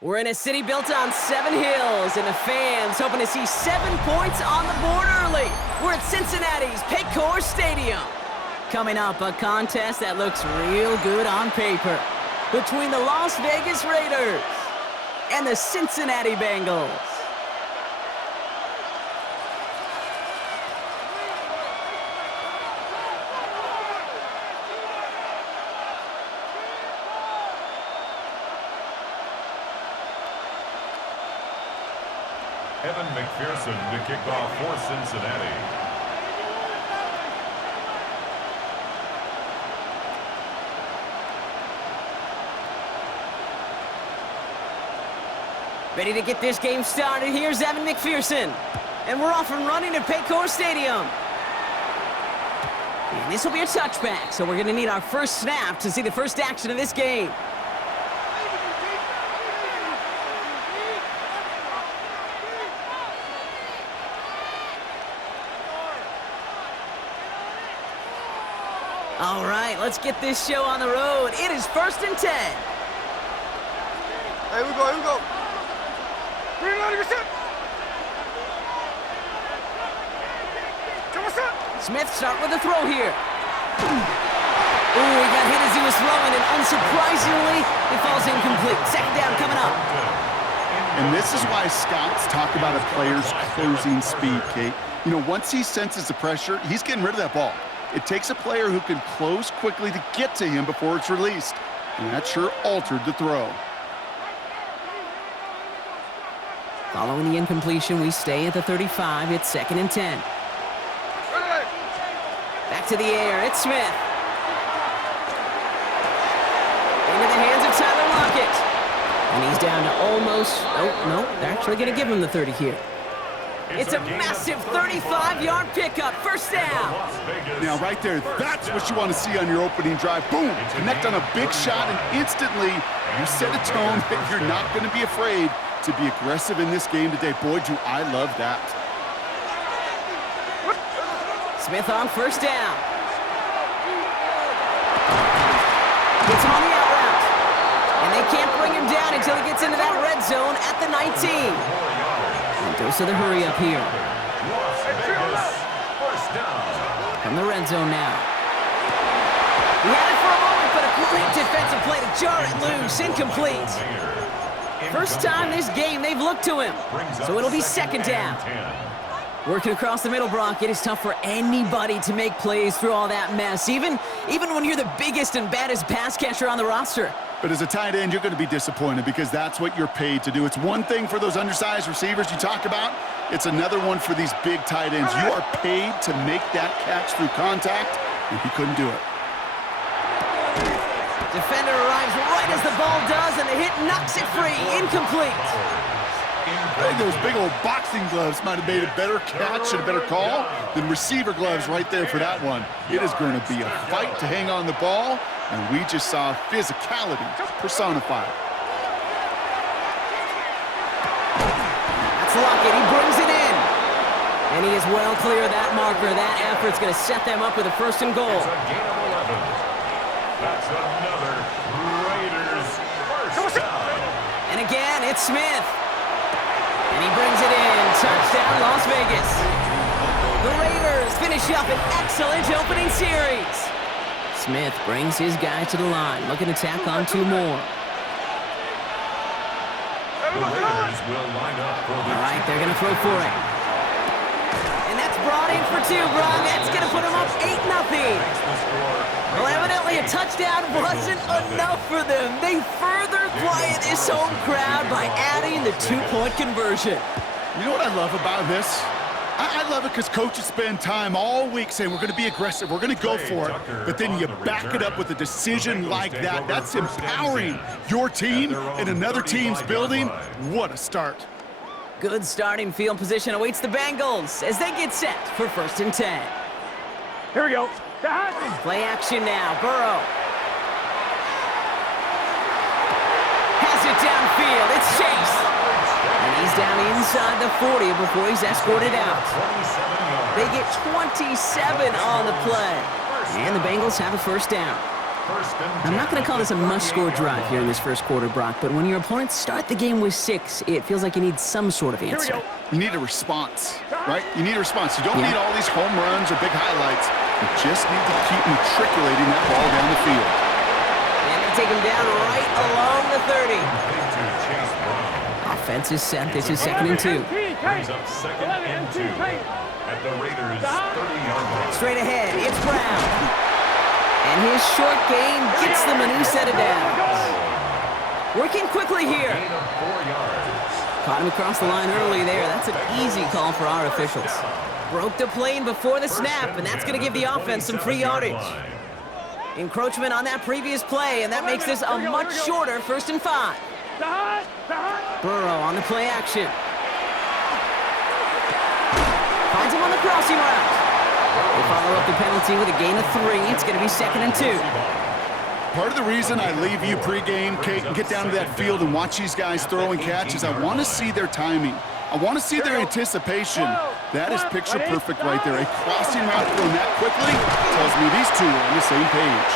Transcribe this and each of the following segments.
We're in a city built on 7 hills, and the fans hoping to see 7 points on the board early. We're at Cincinnati's Paycor Stadium. Coming up, a contest that looks real good on paper between the Las Vegas Raiders and the Cincinnati Bengals. Evan McPherson to kick off for Cincinnati. Ready to get this game started. Here's Evan McPherson. And we're off and running at Paycor Stadium. And this will be a touchback, so we're going to need our first snap to see the first action of this game. All right, let's get this show on the road. It is 1st and 10. Here we go. Bring it out of your set. Come on, set. Smith start with a throw here. Ooh, he got hit as he was throwing, and unsurprisingly, it falls incomplete. Second down coming up. And this is why scouts talk about a player's closing speed, Kate. You know, once he senses the pressure, he's getting rid of that ball. It takes a player who can close quickly to get to him before it's released. And that sure altered the throw. Following the incompletion, we stay at the 35. It's 2nd and 10. Back to the air. It's Smith. Into the hands of Tyler Lockett. And he's down to almost... Oh, no. They're actually going to give him the 30 here. It's a massive 35-yard pickup. First down. Now, right there, that's what you want to see on your opening drive. Boom! Connect on a big shot, and instantly you set a tone that you're not going to be afraid to be aggressive in this game today. Boy, do I love that. Smith on first down. Gets him on the out route. And they can't bring him down until he gets into that red zone at the 19. And dose of the hurry up here. From the red zone now. He had it for a moment, but a great defensive play to jar it loose. Incomplete. First time this game they've looked to him. So it'll be 2nd down. Working across the middle, Brock, it is tough for anybody to make plays through all that mess, even when you're the biggest and baddest pass catcher on the roster. But as a tight end, you're going to be disappointed because that's what you're paid to do. It's one thing for those undersized receivers you talk about. It's another one for these big tight ends. You are paid to make that catch through contact, and he couldn't do it. Defender arrives right as the ball does, and the hit knocks it free. Incomplete. I think those big old boxing gloves might have made a better catch and a better call than receiver gloves right there for that one. It is going to be a fight to hang on the ball, and we just saw physicality personified. That's Lockett. He brings it in. And he is well clear of that marker. That effort's going to set them up with a 1st and goal. It's a gain of 11. That's another Raiders first down. And again, it's Smith. And he brings it in. Touchdown, Las Vegas. The Raiders finish up an excellent opening series. Smith brings his guy to the line, looking to tack on 2 more. The Raiders will line up for the... All right, they're going to throw for it. And that's brought in for 2, Bron. That's going to put him up 8-0. Well, evidently a touchdown wasn't enough for them. They further quiet this home crowd by adding the 2-point conversion. You know what I love about this? I love it because coaches spend time all week saying we're going to be aggressive, we're going to go for it, but then you back it up with a decision like that. That's empowering your team in another team's building. What a start. Good starting field position awaits the Bengals as they get set for 1st and 10. Here we go. Play action now. Burrow has it downfield. It's Chase. And he's down inside the 40 before he's escorted out. They get 27 on the play. And the Bengals have a 1st down. I'm not going to call this a must-score drive here in this first quarter, Brock, but when your opponents start the game with 6, it feels like you need some sort of answer. You need a response, right? You need a response. You don't need all these home runs or big highlights. You just need to keep matriculating that ball down the field. And they take him down right along the 30. Offense is set. This is 2nd and 2. Brings up 2nd and 2 at the Raiders' 30-yard line. Straight ahead, it's Brown. And his short game gets them a new set of downs. Working quickly here. Gain of 4 yards. Caught him across the line early there. That's an easy call for our officials. Broke the plane before the snap, and that's going to give the offense some free yardage. Encroachment on that previous play, and that makes this a much shorter 1st and 5. Burrow on the play action. Finds him on the crossing route. They follow up the penalty with a gain of 3. It's going to be 2nd and 2. Part of the reason I leave you pregame, Kate, and get down to that field and watch these guys throw and catch is I want to see their timing. I want to see their anticipation. That is picture perfect right there. A crossing route thrown that quickly tells me these two are on the same page.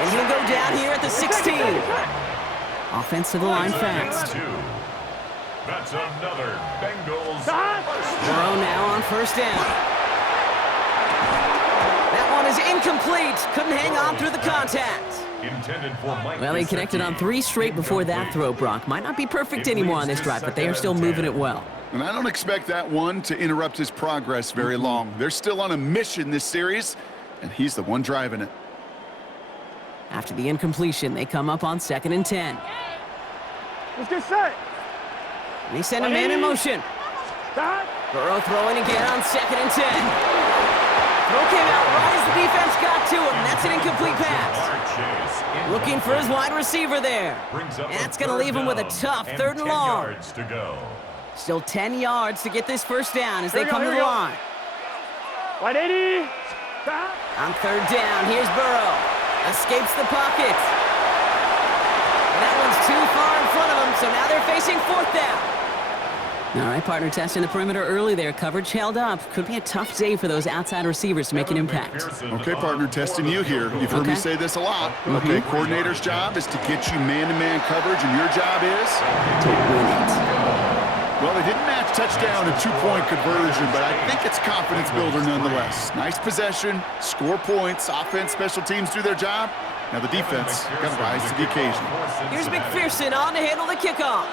And he'll go down here at the 16. Offense to the line fast. That's another Bengals. Burrow now on 1st down. That one is incomplete. Couldn't hang on through the contact. Intended for Mike. Well, he connected on 3 straight before that throw, Brock. Might not be perfect anymore on this drive, but they are still moving it well. And I don't expect that one to interrupt his progress very long. They're still on a mission this series, and he's the one driving it. After the incompletion, they come up on 2nd and 10. Let's get set. And they send a man in motion. Burrow throwing again on 2nd and 10. Throw came out right as the defense got to him. That's an incomplete pass. Looking for his wide receiver there. And that's going to leave him with a tough 3rd and long. Still 10 yards to get this 1st down as they come to the line. 180. On 3rd down, here's Burrow. Escapes the pocket. And that one's too far in front of him, so now they're facing 4th down. All right, partner, testing the perimeter early there. Coverage held up. Could be a tough day for those outside receivers to make an impact. Okay, partner, testing you here. You've heard me say this a lot. Okay, coordinator's job is to get you man-to-man coverage, and your job is? To win it. Well, they didn't match touchdown and 2-point conversion, but I think it's confidence builder nonetheless. Nice possession, score points, offense, special teams do their job. Now the defense got to rise to the occasion. Here's McPherson on to handle the kickoff.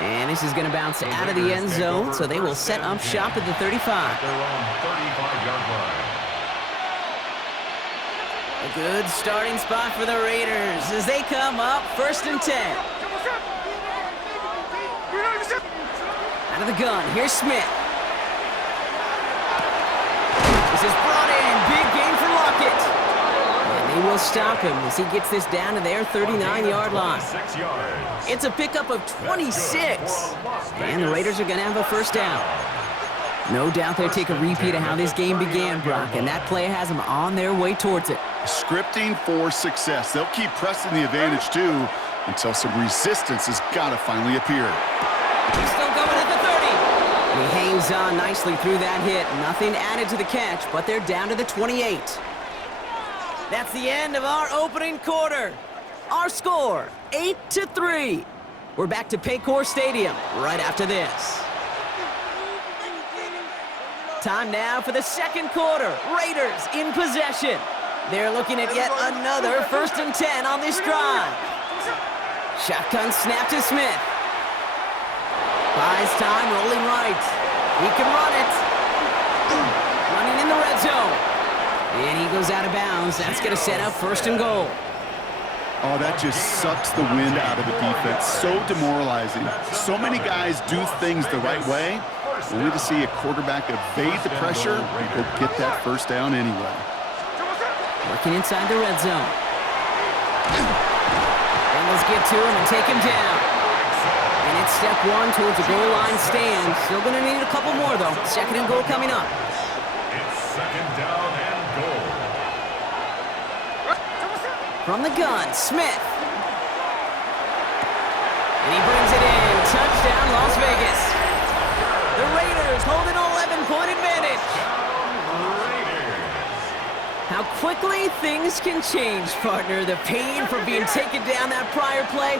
And this is going to bounce out of the end zone, so they will set up shop at the 35. Their own 35-yard line. A good starting spot for the Raiders as they come up 1st and 10. Out of the gun, here's Smith. This is brought in, big gain for Lockett. And they will stop him as he gets this down to their 39-yard line. 6 yards. It's a pickup of 26. And the Raiders are going to have a 1st down. No doubt they'll take a repeat of how this game began, Brock, and that play has them on their way towards it. Scripting for success. They'll keep pressing the advantage, too, until some resistance has got to finally appear. He's still going at the 30. And he hangs on nicely through that hit. Nothing added to the catch, but they're down to the 28. That's the end of our opening quarter. Our score, 8-3. We're back to Paycor Stadium right after this. Time now for the 2nd quarter. Raiders in possession. They're looking at yet another 1st and 10 on this drive. Shotgun snap to Smith. Buys time, rolling right. He can run it. Running in the red zone. And he goes out of bounds. That's going to set up 1st and goal. Oh, that just sucks the wind out of the defense. So demoralizing. So many guys do things the right way, only to see a quarterback evade the pressure and go get that 1st down anyway. Working inside the red zone. Bengals get to him and take him down. And it's step 1 towards the goal line stand. Still going to need a couple more, though. 2nd and goal coming up. It's 2nd down and goal. From the gun, Smith. And he brings it in. Touchdown, Las Vegas. The Raiders hold an 11-point advantage. things can change, partner. The pain from being taken down that prior play,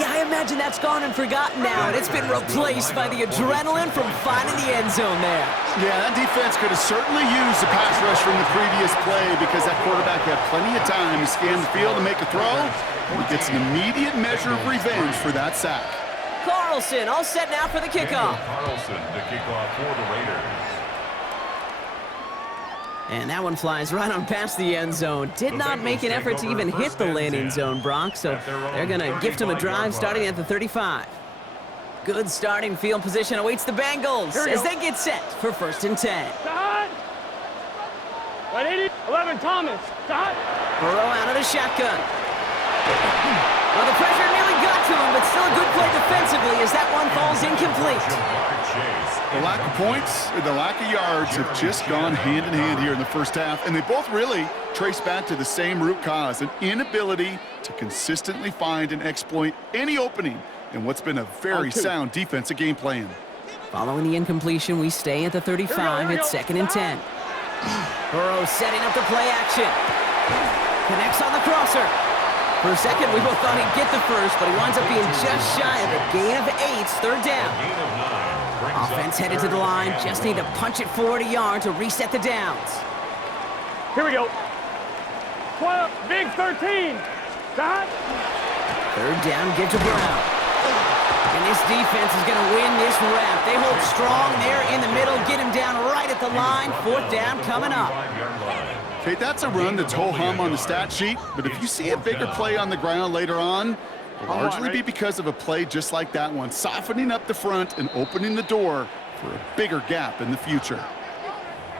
yeah, I imagine that's gone and forgotten now, and it's been replaced by the adrenaline from finding the end zone there. Yeah, that defense could have certainly used the pass rush from the previous play because that quarterback had plenty of time to scan the field and make a throw. He gets an immediate measure of revenge for that sack. Carlson all set now for the kickoff. Carlson to kick off for the Raiders. And that one flies right on past the end zone. Did not make an effort to even hit the landing zone, Brock, so they're going to gift him a drive starting at the 35. Good starting field position awaits the Bengals as they get set for 1st and 10. Shot. 180. 11, Thomas. Shot. Burrow out of the shotgun. Well, the pressure nearly got to him, but still a good play defensively as that one falls incomplete. The lack of points and the lack of yards have just gone hand in hand here in the first half, and they both really trace back to the same root cause, an inability to consistently find and exploit any opening in what's been a very sound defensive game plan. Following the incompletion, we stay at the 35 at 2nd and 10. Burrow setting up the play action. Connects on the crosser. For a second, we both thought he'd get the first, but he winds up being just shy of a gain of 8, 3rd down. Offense headed to the line, just need to punch it forward a yard to reset the downs. Here we go. 12, big 13. Shot. 3rd down, give to Brown. And this defense is going to win this rep. They hold strong there in the middle, get him down right at the line. 4th down coming up. Okay, that's a run that's ho-hum on the stat sheet, but if you see a bigger play on the ground later on, it'll largely be because of a play just like that one, softening up the front and opening the door for a bigger gap in the future.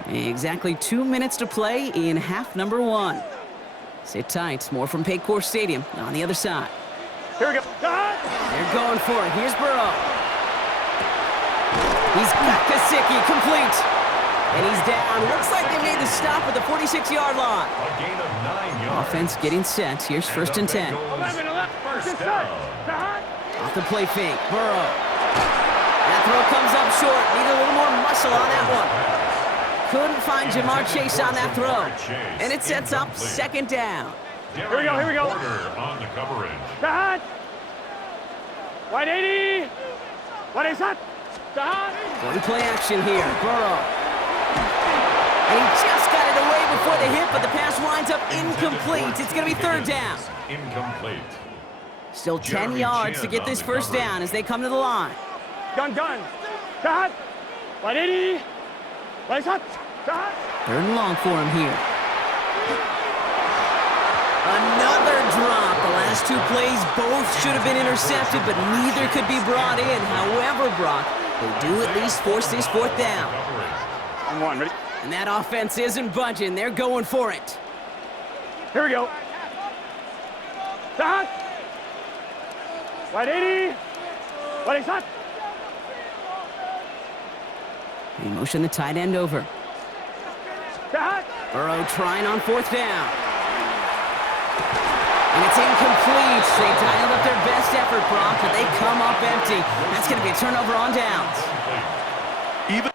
Exactly 2 minutes to play in half number 1. Sit tight, more from Paycor Stadium on the other side. Here we go. Shot. They're going for it. Here's Burrow. He's got Kasicki complete. And he's down. Looks like they made the stop at the 46-yard line. A gain of 9 yards. Offense getting set. Here's 1st and 10. 11. First down. Shot. Off the play fake. Burrow. That throw comes up short. Need a little more muscle on that one. Couldn't find Jamar Chase on that throw. And it sets up 2nd down. Here we go, here we go. On the coverage. Shot. 180. 180 shot. Shot. One play action here. Burrow. And he just got it away before the hit, but the pass winds up incomplete. It's going to be 3rd down. Incomplete. Still 10 yards to get this 1st down as they come to the line. Gun. Shot. 180. 180 shot. Shot. 3rd and long for him here. Another drop. The last 2 plays both should have been intercepted, but neither could be brought in. However, Brock, they do at least force this 4th down. On 1, ready? And that offense isn't budging. They're going for it. Here we go. Shot. 180. 180 shot. They motion the tight end over. Shot. Burrow trying on 4th down. And it's incomplete. They dialed up their best effort, Brock, but they come up empty. That's going to be a turnover on downs. Even